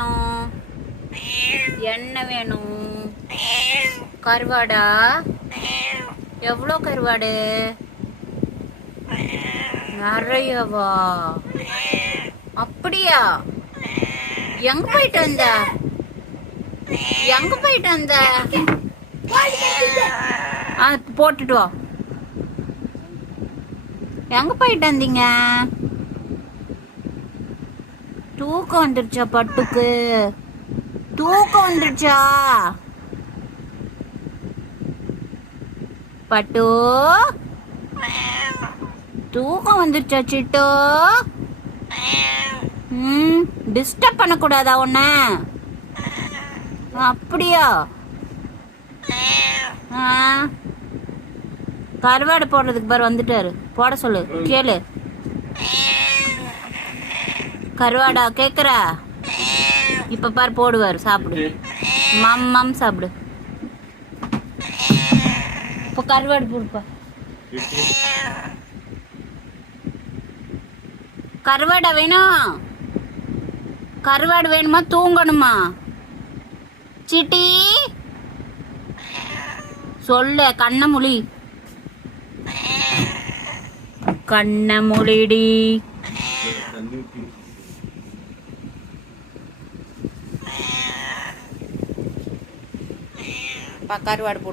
வேணும். என்ன வேணும். கருவாடா. எவ்வளோ கருவாடு? நிறையவா? அப்படியா? எங்க போயிட்டு வந்த? எங்க போயிட்டு வந்த? போட்டுட்டு வா. எங்க போயிட்டு வந்தீங்க? தூக்கம் வந்துருச்சா பட்டுக்கு? தூக்கம் வந்துருச்சா? பட்டு? தூக்கம் வந்துருச்சா சிட்டு? ம் டிஸ்டர்ப் பண்ணக்கூடாதா உன்ன? அப்படியா? ஆ. கருவாடு போடுறதுக்கு பாரு வந்துட்டாரு. போட சொல்லு. கேளு. கருவாடா கேக்குறா? இப்ப பாரு போடுவாரு சாப்பிடு. மம் மம் சாப்பிடு. இப்போ கருவாடு போடுப்பா. கருவாடா வேணும்? கருவாடு வேணுமா? தூங்கணுமா? சிட்டி? சொல்லு கண்ண மொழி. கண்ண மொழிடி. கருவாடு போடு